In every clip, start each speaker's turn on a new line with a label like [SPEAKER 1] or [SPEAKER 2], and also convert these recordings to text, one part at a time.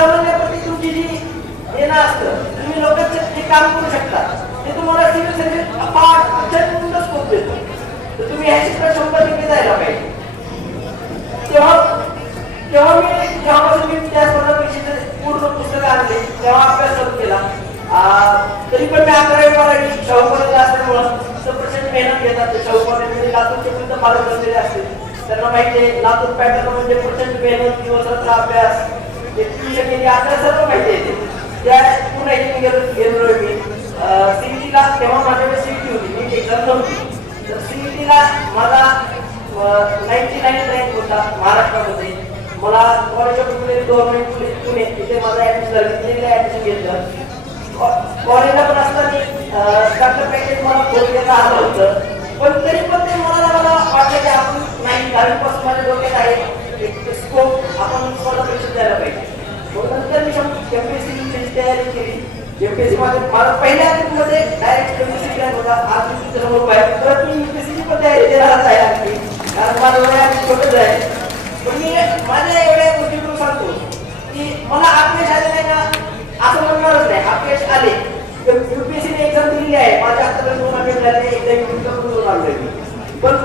[SPEAKER 1] सर्वसामान्याप्रती तुमची जी येणं असतं तुम्ही लोकांचे जे काम करू शकता. ते तुम्हाला सिव्हिल सर्व्हिस अपार अत्यंत स्कोप देतो तर तुम्ही ह्या क्षेत्रात शंभर टक्के जायला पाहिजे. तेव्हा तेव्हा मी जेव्हापासून मी त्या स्पर्धा परीक्षेचे पूर्ण पुस्तकं आणले तेव्हा अभ्यास सुरू केला. तरी पण मी अकरावी बारावी शाहू कॉलेजला असल्यामुळं तर मेहनत घेतात. ते शाहू कॉलेजमध्ये लातूरचे पण पालक बनलेले असतील. त्यांना माहिती आहे लातूर पॅटर्न म्हणजे प्रचंड मेहनत दिवसाचा अभ्यास. ते आपल्याला सर्व माहिती आहे त्या पुन्हा इथे गेलो गेलो मी. सीईटीला तेव्हा माझ्याकडे सीईटी होती मी एक्झाम नव्हती तर सीईटीला मला नाईन्टी नाईन रँक होता महाराष्ट्रामध्ये. मला college of government police Pune इथे माझं ऍडमिशन झालं तिथे ऍडमिशन घेतलं. कॉलेजला पण असताना डॉक्टर पॅकेज मला फोन देता आलं होतं. पण तरी पण ते मला मला वाटलं की आपण नाही दहावीपासून माझ्या डोक्यात आहे एक स्कोप आपण स्पर्धा परीक्षा द्यायला पाहिजे मग नंतर मी एमपीएससी तयारी केली. युपीएससी मध्ये मला पहिल्या मध्ये डायरेक्ट युपीएससी प्लॅन होता आज मी तुमच्यासमोर पाहिजे परत मी एमपीएससी पण तयारी देणारच आहे आणखी कारण माझं वय अगदी छोटंच आहे. पण मी माझ्या एवढ्या गोष्टीतून सांगतो की मला अपयश आले नाही ना असं म्हणणारच नाही. अपयश आले. युपीएससीने एक्झाम दिलेली आहे. माझ्या आतापर्यंत दोन अपयश झाले एकदा युपीएससी करून आणले पण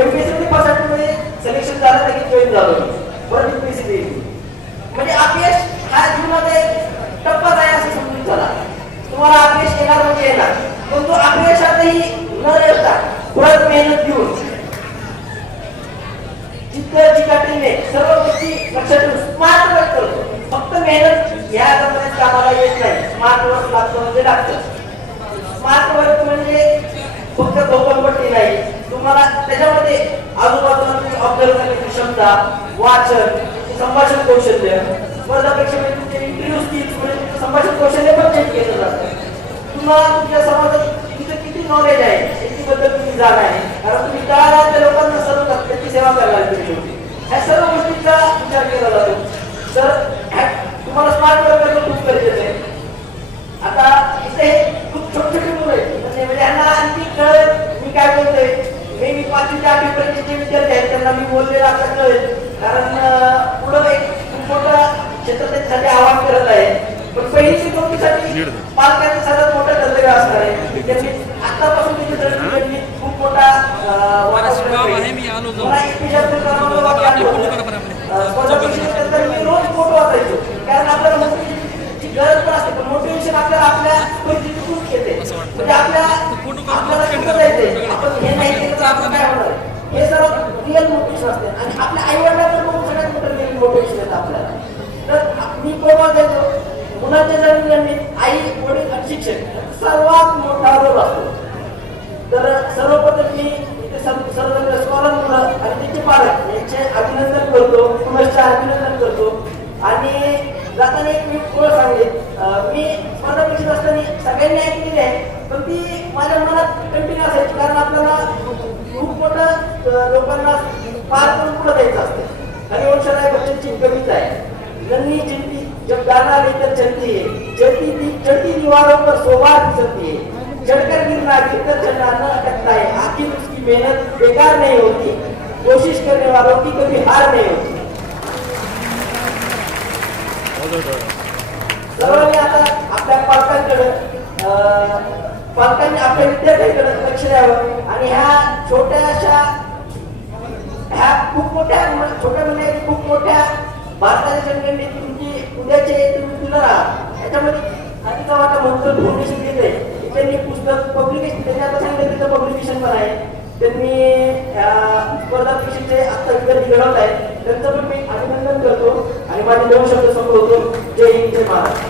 [SPEAKER 1] एमपीएससी पास फर्स्टमध्ये सिलेक्शन झालं लगेच जॉईन झालो. मी. परत युपीएससी दिली म्हणजे अपयश हा जीवनाचा एक टप्पाच आहे असं समजून चला तुम्हाला अपयश येणार म्हणजे येणार पण तो अपयशातही न रडता परत मेहनत घेऊन जिद्द चिकाटीने सर्व गोष्टी लक्षात ठेवून स्मार्ट वर्क करतो. फक्त मेहनत या जमान्यात कामाला येत नाही. स्मार्ट वर्क लागतं म्हणजे लागतं. स्मार्ट वर्क म्हणजे फक्त धोकंपट्टी नाही. तुम्हाला त्याच्यामध्ये आजूबाजूला तुम्ही ऑब्झर्व करण्याची क्षमता वाचन संभाषण कौशल्य स्पर्धापेक्षा म्हणजे तुमचे इंटरव्ह्यू स्किल्स संभाषण कौशल्य पण चेक केलं जातं तुम्हाला तुमच्या समाजात तिथं किती नॉलेज आहे? शेतीबद्दल तुम्ही जाण आहे. कारण तुम्ही त्या लोकांना सर्व त्याची सेवा करायला तुम्ही होती. ह्या सर्व गोष्टींचा विचार केला जातो. तर तुम्हाला स्मार्ट वर्क खूप गरजेचं आहे. आता इथे खूप छोटे छोटे मुलं आहेत. म्हणजे म्हणजे यांना आणखी कळत मी काय बोलतोय. हे मी पाचवी ते जे विद्यार्थी आहेत त्यांना मी बोललेलं आता कळेल. कारण पुढं एक खूप मोठं क्षेत्र त्याच्यासाठी आवाहन करत आहे. पहिली सर्वात मोठं असणार आहे. त्यांनी आतापासून खूप मोठा रोज फोटो वाचायचो. कारण आपल्याला मोटिवेशनची गरज पण असते. पण मोटिवेशन आपल्याला आपल्या परिस्थितीतून येते. म्हणजे आपल्या आपल्याला आपण हे नाही केलं तर आपण काय होणार आहे? हे सर्व रिअल मोटिवेशन असते. आणि आपल्या आई वडिलांना बघून सगळ्यात मोठं रिअल मोटिवेशन येतं आपल्याला. तर मी फोटो वाचायचो. मुलाच्या जन्मी आई वडील आणि शिक्षक. सर्वात मोठा रोल असतो. तर सर्वप्रथम मी इथे सर्व सर्व स्कॉलर मुलं आणि त्यांचे पालक यांचे अभिनंदन करतो पुनश्च अभिनंदन करतो. आणि जाताना एक मी ओळ सांगले मी स्पर्धा परीक्षेत असताना सगळ्यांनी ऐकलेली आहे पण ती माझ्या मनात कंटिन्यू असायची. कारण आपल्याला खूप मोठं लोकांना पार करून पुढे द्यायचं असतं. हरिवंशराय बच्चनची कमीच आहे. त्यांनी चिंती जब गाना लेकर चलती है चलती थी चलती दीवारों पर सोवार चलती है। चढ़कर गिरना गिरकर चलना न अटकता है। आखिर उसकी मेहनत बेकार नहीं होती। कोशिश करने वालों की कभी हार नहीं होती। सर्वांनी आता आपल्या पालकांकडे पालकांनी आपल्या विद्यार्थ्यांकडे लक्ष द्यावं. आणि ह्या छोट्याशा ह्या खूप मोठ्या छोट्या म्हणजे खूप मोठ्या भारताच्या जनगणनेतून उद्याचे तुम्ही पिलर आहात याच्यामध्ये आधीचा वाटा म्हणतो फाउंडेशन घेते त्यांनी पुस्तक पब्लिकेशन त्यांनी आता सांगितलं तिथं पब्लिकेशन पण आहे. त्यांनी स्पर्धा परीक्षेचे आता विद्यार्थी घडवत आहेत त्यांचं पण मी अभिनंदन करतो. आणि माझे दोन शब्द संपवतो. जय हिंद जय महाराष्ट्र